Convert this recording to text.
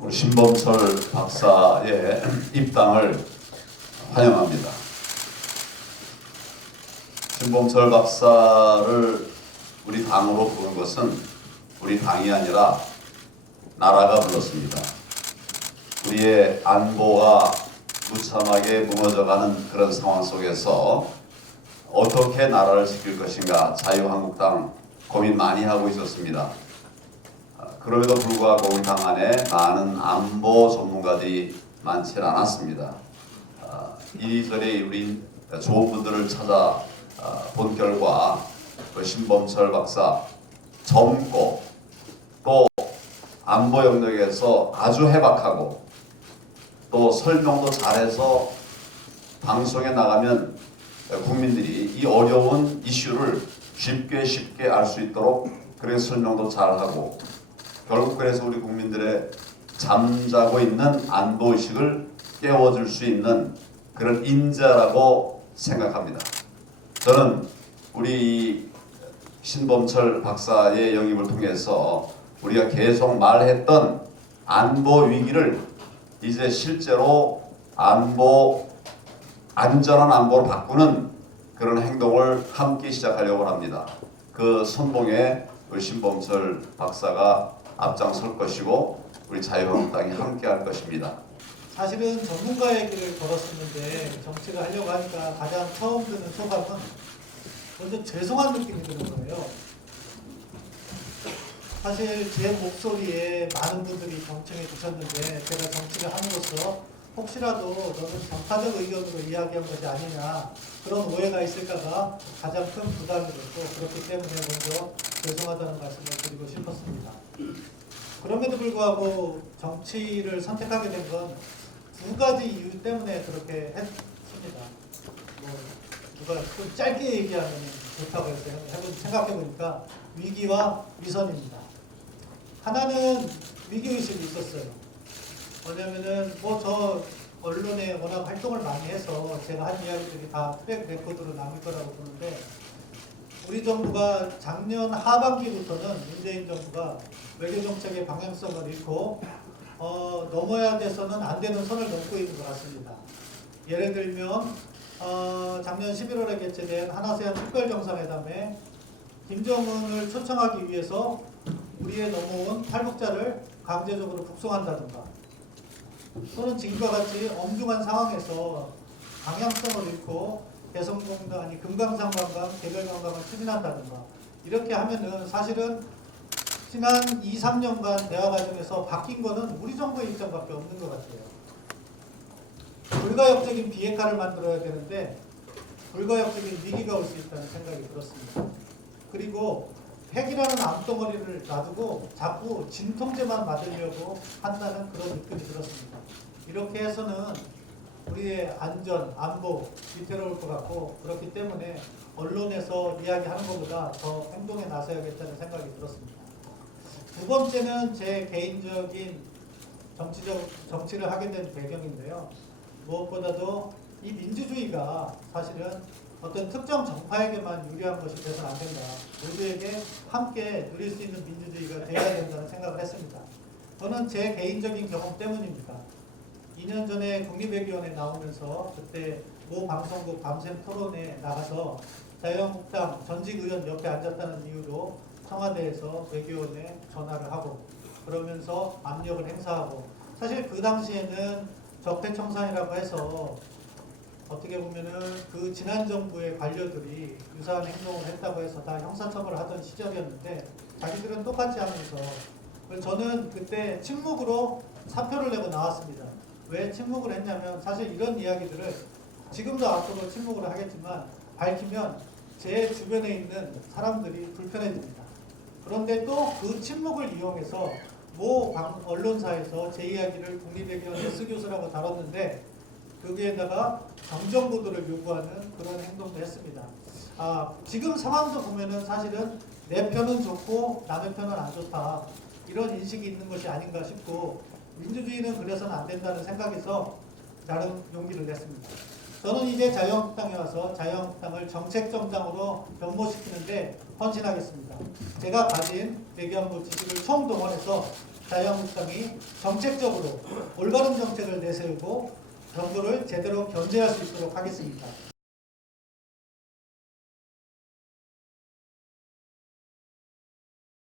우리 신범철 박사의 입당을 환영합니다. 신범철 박사를 우리 당으로 부른 것은 우리 당이 아니라 나라가 불렀습니다. 우리의 안보가 무참하게 무너져가는 그런 상황 속에서 어떻게 나라를 지킬 것인가 자유한국당 고민 많이 하고 있었습니다. 그럼에도 불구하고 우리 당 안에 많은 안보 전문가들이 많지 않았습니다. 이리저리 우리 좋은 분들을 찾아 본 결과 신범철 박사 젊고 또 안보 영역에서 아주 해박하고 또 설명도 잘해서 방송에 나가면 국민들이 이 어려운 이슈를 쉽게 알 수 있도록 그래서 설명도 잘하고 결국 그래서 우리 국민들의 잠자고 있는 안보의식을 깨워줄 수 있는 그런 인자라고 생각합니다. 저는 우리 신범철 박사의 영입을 통해서 우리가 계속 말했던 안보 위기를 이제 실제로 안전한 안보로 바꾸는 그런 행동을 함께 시작하려고 합니다. 그 선봉에 우리 신범철 박사가 앞장설 것이고 우리 자유한국당이 함께할 것입니다. 사실은 전문가의 길을 걸었었는데 정치를 하려고 하니까 가장 처음 드는 소감은 먼저 죄송한 느낌이 드는 거예요. 사실 제 목소리에 많은 분들이 경청해 주셨는데 제가 정치를 함으로써 혹시라도 너는 정파적 의견으로 이야기한 것이 아니냐 그런 오해가 있을까가 가장 큰 부담이 됐고 그렇기 때문에 먼저 죄송하다는 말씀을 드리고 싶었습니다. 그럼에도 불구하고 정치를 선택하게 된 건 두 가지 이유 때문에 그렇게 했습니다. 누가 좀 짧게 얘기하면 좋다고 해서 생각해 보니까 위기와 위선입니다. 하나는 위기의식이 있었어요. 뭐냐면은 저 언론에 워낙 활동을 많이 해서 제가 한 이야기들이 다 트랙 레코드로 남을 거라고 보는데 우리 정부가 작년 하반기부터는 문재인 정부가 외교정책의 방향성을 잃고 넘어야 돼서는 안 되는 선을 넘고 있는 것 같습니다. 예를 들면 작년 11월에 개최된 한아세안 특별정상회담에 김정은을 초청하기 위해서 우리에 넘어온 탈북자를 강제적으로 북송한다든가 또는 지금과 같이 엄중한 상황에서 방향성을 잃고 개성공단 아니 금강산 관광, 개별관광을 추진한다든가 이렇게 하면은 사실은 지난 2~3년간 대화 과정에서 바뀐 거는 우리 정부의 입장밖에 없는 것 같아요. 불가역적인 비핵화를 만들어야 되는데 불가역적인 위기가 올 수 있다는 생각이 들었습니다. 그리고 핵이라는 암덩어리를 놔두고 자꾸 진통제만 맞으려고 한다는 그런 느낌이 들었습니다. 이렇게 해서는 우리의 안전, 안보 위태로울 것 같고 그렇기 때문에 언론에서 이야기하는 것보다 더 행동에 나서야겠다는 생각이 들었습니다. 두 번째는 제 개인적인 정치를 하게 된 배경인데요. 무엇보다도 이 민주주의가 사실은 어떤 특정 정파에게만 유리한 것이 돼서는 안 된다. 모두에게 함께 누릴 수 있는 민주주의가 되어야 된다는 생각을 했습니다. 저는 제 개인적인 경험 때문입니다. 2년 전에 국립외교원에 나오면서 그때 모 방송국 밤샘 토론에 나가서 자유한국당 전직 의원 옆에 앉았다는 이유로 청와대에서 외교원에 전화를 하고 그러면서 압력을 행사하고 사실 그 당시에는 적폐청산이라고 해서 어떻게 보면은 그 지난 정부의 관료들이 유사한 행동을 했다고 해서 다 형사처벌을 하던 시절이었는데 자기들은 똑같이 하면서 저는 그때 침묵으로 사표를 내고 나왔습니다. 왜 침묵을 했냐면 사실 이런 이야기들을 지금도 앞으로 침묵을 하겠지만 밝히면 제 주변에 있는 사람들이 불편해집니다. 그런데 또 그 침묵을 이용해서 모 언론사에서 제 이야기를 국립외교원 S 교수라고 다뤘는데 거기에다가 정정보도를 요구하는 그런 행동도 했습니다. 지금 상황도 보면은 사실은 내 편은 좋고 남의 편은 안 좋다 이런 인식이 있는 것이 아닌가 싶고 민주주의는 그래서는 안 된다는 생각에서 나름 용기를 냈습니다. 저는 이제 자유한국당에 와서 자유한국당을 정책정당으로 변모시키는데 헌신하겠습니다. 제가 가진 외교안보 지식을 총동원해서 자유한국당이 정책적으로 올바른 정책을 내세우고 정부를 제대로 견제할 수 있도록 하겠습니다.